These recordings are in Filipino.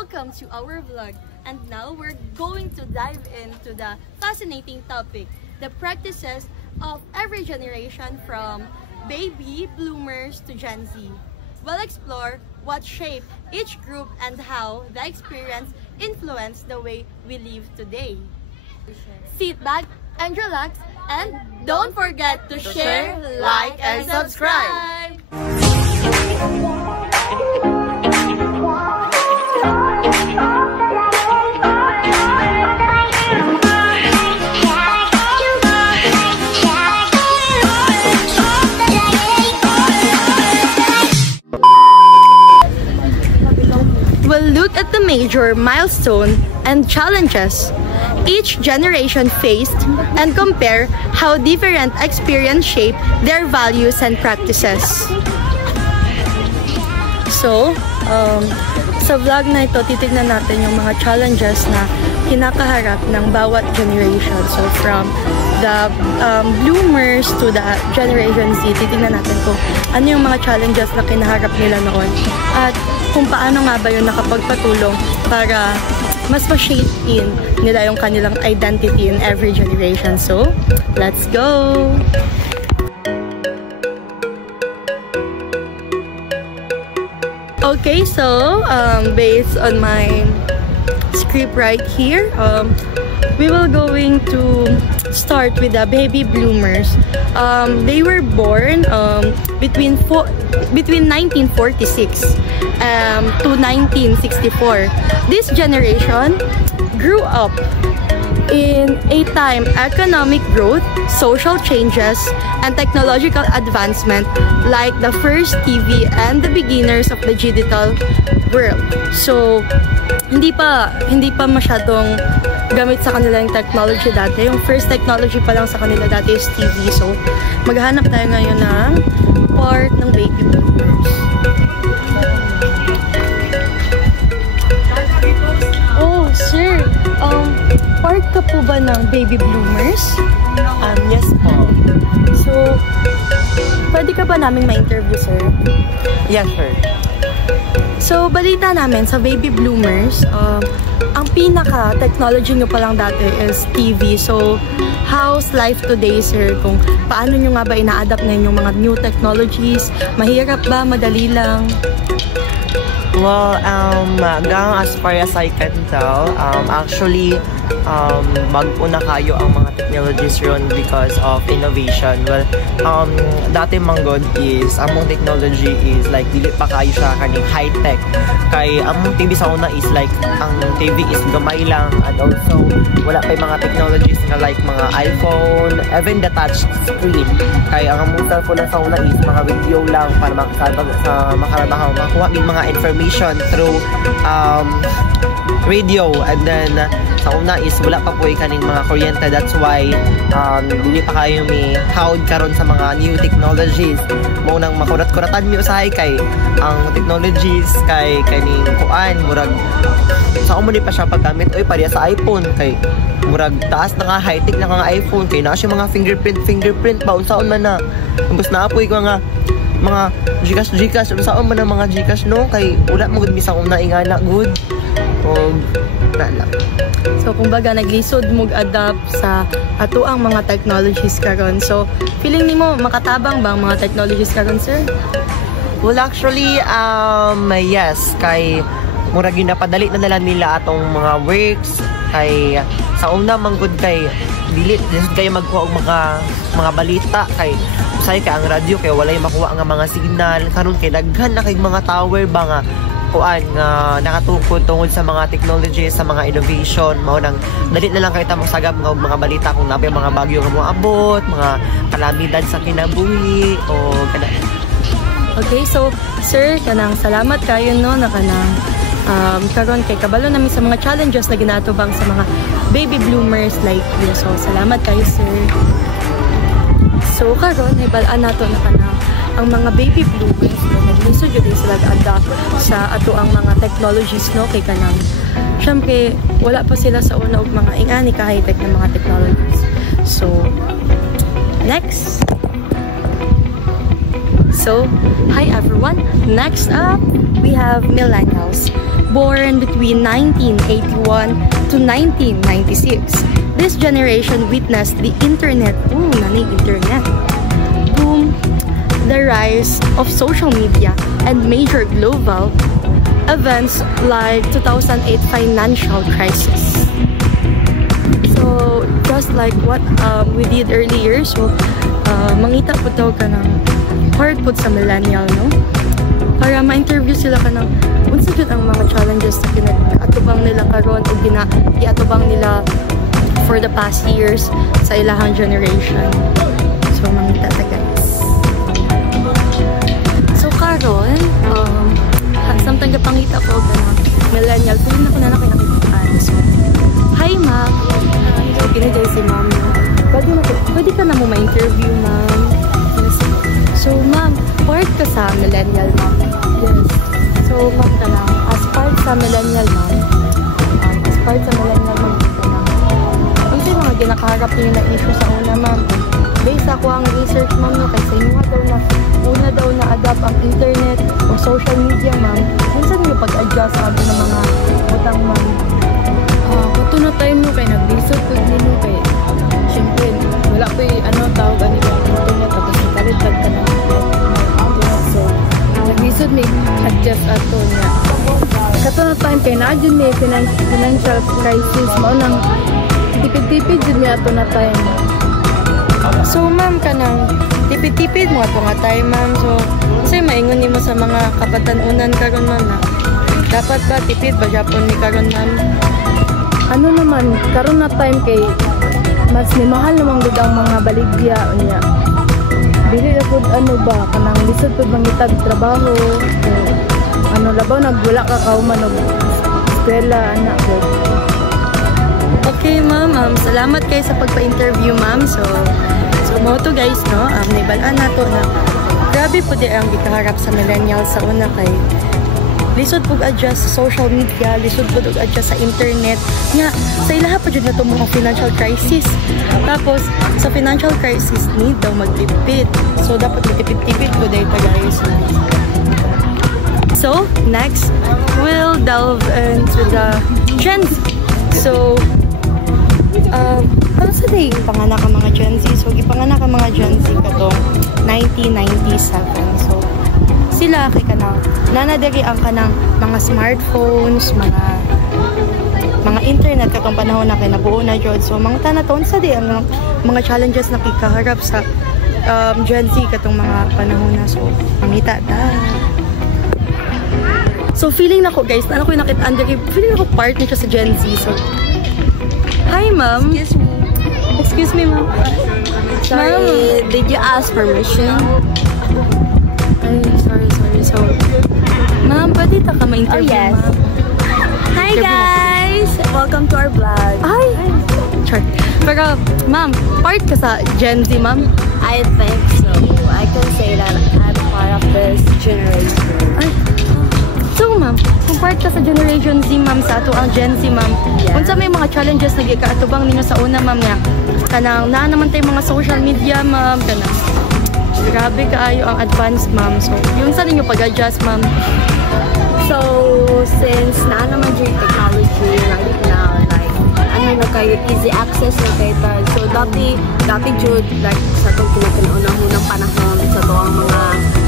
welcome to our vlog. And now we're going to dive into the fascinating topic, the practices of every generation from baby bloomers to Gen Z. We'll explore what shaped each group and how the experience influenced the way we live today. Sit back and relax, and don't forget to share, like, and subscribe! We'll look at the major milestones and challenges each generation faced and compare how different experience shape their values and practices. So, sa vlog na ito, titignan natin yung mga challenges na kinakaharap ng bawat generation. So, from the bloomers to the Generation Z, titignan natin kung ano yung mga challenges na kinaharap nila noon. At kung paano nga ba yun nakapagpatulong para mas ma-shape in nila yung kanilang identity in every generation. So, let's go! Okay, so based on my script right here, we will going to start with the baby bloomers. They were born between 1946 to 1964. This generation grew up in a time economic growth, social changes, and technological advancement like the first TV and the beginners of the digital world. So, hindi pa masyadong gamit sa kanila yung technology dati. Yung first technology pa lang sa kanila dati is TV. So, maghanap tayo ngayon ng part ng baby boomers. Oh, sir. Part ka po ba ng baby bloomers? Yes po. So, pwede ka ba naming ma-interview, sir? Yeah, sure. So, balita namin sa baby bloomers, ang pinaka-technology nyo pa lang dati is TV. So, how's life today, sir? Kung paano nyo nga ba ina-adapt na yung mga new technologies? Mahirap ba? Madali lang? Well, as far as I can tell, actually, bago na kayo ang mga technologies ron because of innovation. Well, dati manggod is, among technology is like, dili pa kayo siya kaning high-tech. Kay, among TV sa una is like, ang TV is gamay lang, and also, wala pa yung mga technologies na like mga iPhone, even the touch screen. Kay, ang among cellphone sa una is mga video lang para makarabaho, makuha yung mga information through radio, and then sa una is wala pa po kaning mga kuryente. That's why dili pa kayo may hawd karon sa mga new technologies. Mo nang makurat-kuratan mi usahay kay ang technologies kay kaning kuan murag sa umo pa siya paggamit oy pareha sa iPhone kay murag taas na nga high-tech na nga iPhone kay naa siya mga fingerprint ba unsaon man na. Tapos naapoy ko nga mga Gcash unsaon man ang mga Gcash no kay wala mo gud bisang una ingana good o nala. So kumbaga naglisod mog adapt sa ato ang mga technologies karon. So feeling nimo makatabang ba ang mga technologies karon, sir? Well, actually yes kay murag ginapadali na nila atong mga works kay sa una manggod kay dili kayo magkuha og mga balita kay usay kay ang radyo kay walay makuha nga mga signal karon kay daghan na kay mga tower ba nga kuan nga nakatukod tungod sa mga technology sa mga innovation mao nang dali na lang kay ta magsagab nga mga balita kung nabay mga bagyo nga moabot mga kalamidad sa kinabuhi o kana. Okay, so sir kanang salamat kayo no na kanang karon kay kabalo namin sa mga challenges na ginatubang sa mga baby bloomers like you. So salamat kayo, sir. So karon ibalaan nato na kanang ang mga baby bloomers no naglisod jud sila adapt sa ato ang mga technologies no kay kanang syempre wala pa sila sa una og mga ingani ka high-tech na mga technologies. So next. So hi everyone, next up we have millennials, born between 1981 to 1996. This generation witnessed the internet, internet boom, the rise of social media, and major global events like 2008 financial crisis. So just like what we did earlier, so mangita po daw ka ng hard po sa millennial, no? Para ma-interview sila ka ng unsa jud ang mga challenges na pinag-atubang nila karon o giatubang nila for the past years sa ilahang generation. So mangita ta guys. So karon samtang gapangita ko ka ng millennial, pwede na ko na nakikitaan. So, hi ma'am. So, ginagay si ma'am. Pwede ka na mo ma-interview ma'am. Yes. So ma'am, part ka sa millennial ma'am. Yes. So ma'am ka na, as part sa millennial ma'am. As part sa millennial ma'am ka na. Ano yung mga ginakaharap niyo na issue sa una ma'am? Based ako ang research ma'am no, kasi una daw na-adapt ang internet o social media ma'am. Minsan nyo pag-adjust sabi ng mga utang ma'am. Kato na time no kay nag-lisod po nino kay siyempre wala po tawag ano yung internet tapos nakaritag ka na so nag-lisod may adjust ato niya. Kato na time kay na dyan may financial crisis mo nang tipid-tipid dyan may ato na time. So ma'am ka nang tipid-tipid mo ato nga time ma'am. So kasi maingon ni mo sa mga kapatanunan karon ma'am na dapat ba tipid ba Japon ni karon ma'am? Ano naman karon na time kay mas ni mahal naman gud ang mga baligya unya. Dili ra pud ba kanang lisod pud mangitag trabaho. So, labaw nagwala ka kauman og eskwela anak ko. Okay ma'am, salamat kayo sa pagpa-interview ma'am. So mo to guys no, naibalaan nato na grabe po di ang gikaharap sa millennial sa una kay lisod pug adjust sa social media, lisod pug adjust sa internet nya sa ilaha pa jud nato mga financial crisis. Tapos sa financial crisis need daw magtipid, so dapat magtipid-tipid po dito guys. So next we'll delve into the Gen Z. So ano sa day panganak ang mga Gen Z? So gipanganak ang mga Gen Z katong 1997. So sila kay kanang nanadiri ang kanang mga smartphones, mga internet katong panahon na kay nabuo na jud. So mga tanataon sa di ang mga challenges na kikaharap sa Gen Z katong mga panahon na. So mangita ta. So feeling nako guys, na ako nakita feeling ako part nito sa Gen Z. So hi ma'am. Excuse me ma'am. Sorry, did you ask permission? Ay, sorry. So, ma'am, pwede ta ka ma-interview, yes. ma'am? Hi guys! Welcome to our vlog. Ay! Char. Pero, ma'am, part ka sa Gen Z, ma'am? I think so. I can say that I'm part of this generation. Ay. So, ma'am, kung part ka sa Generation Z, ma'am, sa ato ang Gen Z, ma'am, kung sa may mga challenges na gikaatubang ninyo sa una, ma'am, nga, kanang naman tayo mga social media, ma'am, kanang grabe kaayo ang advanced ma'am. So, yung sa ninyo pag-adjust ma'am? So, since naman yung technology right now, like, na kayo, easy access na kayo tayo. So, dati jud like, sa itong kinakaunang panahon, sa ito ang mga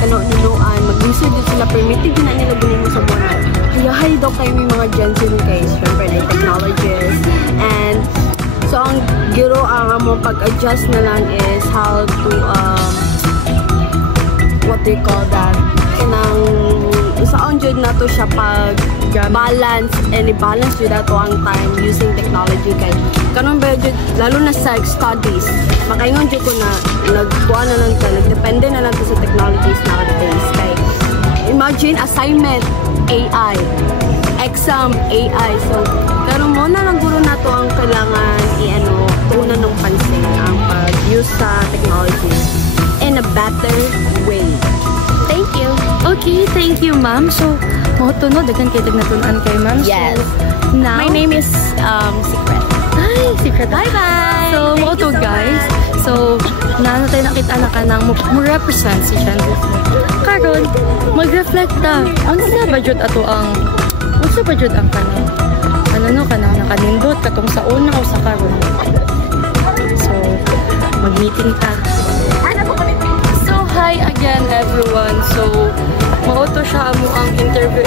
kano-ninuan, mag-lisod din sila, permitted din na nila gunin mo sa buwan. Hayahay daw kayo may mga Gen Z kayo, syempre, the technologies. And, so, ang giro ang among pag-adjust na lang is how to, what do you call that? Kanang isaon jud nato siya pag balance and i-balance jud ato ang time using technology kay kanon ba jud lalo na sa studies makaingon jud ko na nagkuha na lang ta nagdepende na lang sa technologies nowadays kay imagine assignment AI exam AI so karon mo na lang guro nato ang kailangan tuunan ng pansin ang pag-use sa technology in a better way. Thank you. Okay, thank you, ma'am. So, mo tunod, daghan kayo tagnatunan kay ma'am. Yes. So, now, my name is Secret. Ay, Secret. Bye-bye! So, mo to guys. So, tayo nakita na ka nang mo represent si gender. Karon, mag-reflect ta. Ang sa budget ato ang usa budget ang kanang kanang nakanindot katong sa una o sa karon. So, mag-meeting ta. So, hi again everyone. So, mauto siya amo ang interview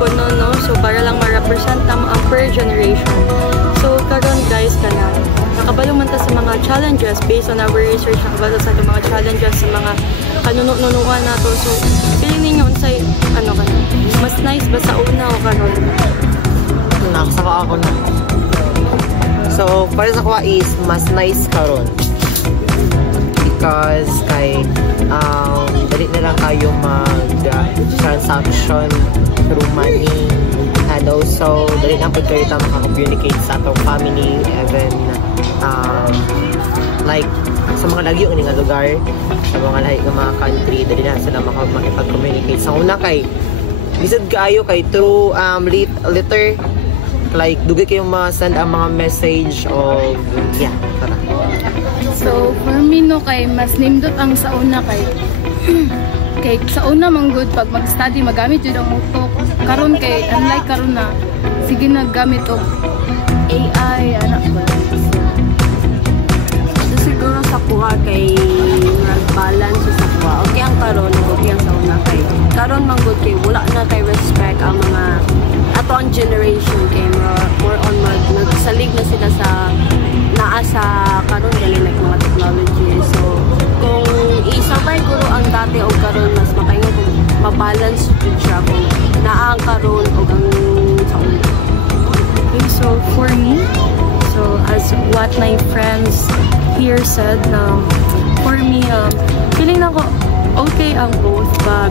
ko no. So, para lang ma-represent ta mo ang per generation. So, karon guys kanang nakabalo man ta sa mga challenges based on our research, nakabalo sa mga challenges sa mga kanununuan nato. So, feeling ninyo unsay mas nice ba sa una o karon? Nakasaka ako na. So, para sa kuha is mas nice karon. Because kay dali na lang kayo mag-transaction through money. And also, dali na pag kayo maka-communicate sa atong family, even like sa mga lagyo nga lugar, sa mga lahi ng mga country, dali na sila makapag-communicate. Sa una kay lisod kayo kay through letter, like dugay kayo ma-send ang mga message of tara. So, for me no, kay mas nimdot ang sa una kay sa una man good pag mag-study magamit jud ang utok. Karon kay unlike karon na sige naggamit og AI ba. So, siguro sa kuha kay nag-balance sa kuha. Okay ang karon, okay ang sa una kay. Karon man good kay wala na kay respect ang mga ato ang generation kay more on nagsalig na sila sa naa sa karon gali like mga technology. So kung isabay guro ang dati o karon mas makaingon kung mabalance jud siya kung naa ang karon o ang sa una. Okay, so for me, so as what my friends here said, for me, feeling na ko okay ang both, but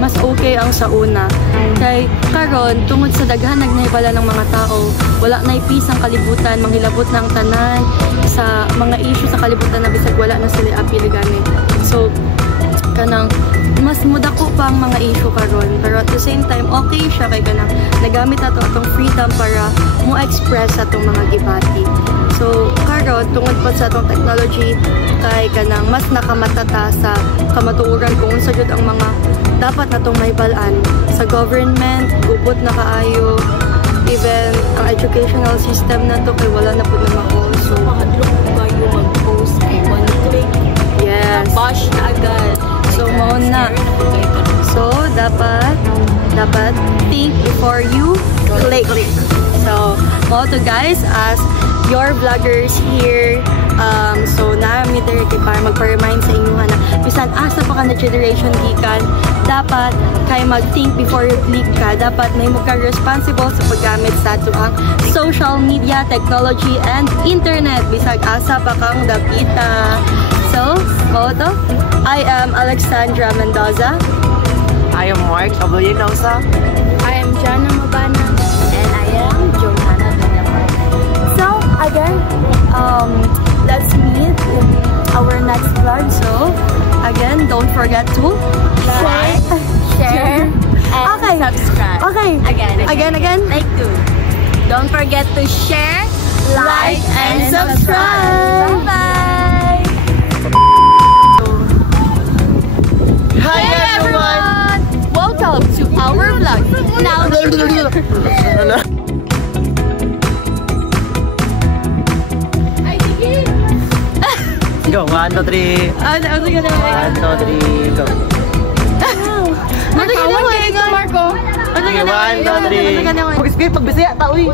mas okay ang sa una. Kay karon tungod sa daghan nagnahibala ng mga tao, wala na peace ang kalibutan, manghilabot na ang tanan sa mga issue sa kalibutan na bisag wala na sila apil gani. So kanang mas mudako pa ang mga issue karon, pero at the same time okay siya kay kanang nagamit ato atong freedom para mo express atong mga gibati. So karon tungod pa sa atong technology kay kanang mas nakamatata sa kamatuoran kung unsa jud ang mga dapat natong mahibalaan sa government, ubot na kaayo, even ang educational system na to kay wala na po na mako. So Mahadlok kayo mag-post kay one click. yes, Bash na agad. so mao na. So dapat think before you click. So mao to guys, as your vloggers here, so naami diri kay para magpa-remind sa inyo na bisan asa pa ka na generation gikan, dapat kay mag-think before you click ka. Dapat nahimo ka responsible sa paggamit sa ang social media, technology, and internet bisag asa pa kang dapita. So, mao to. I am Alexandra Mendoza. I am Mark W. Nosa. I am Jana Mabana. And I am Johanna Danyapar. So, again, let's meet in our next vlog. So, again, don't forget to Like, share, and Okay. subscribe. Okay. Again. Like to. Don't forget to share, Like and subscribe. Bye-bye. Hi everyone! Welcome to our vlog. Now, Go, 1, 2, 3. 1, 2, 3, go. Marco. Okay, 1, 2, 3. Pag-escape, pagbisaya, tao eh.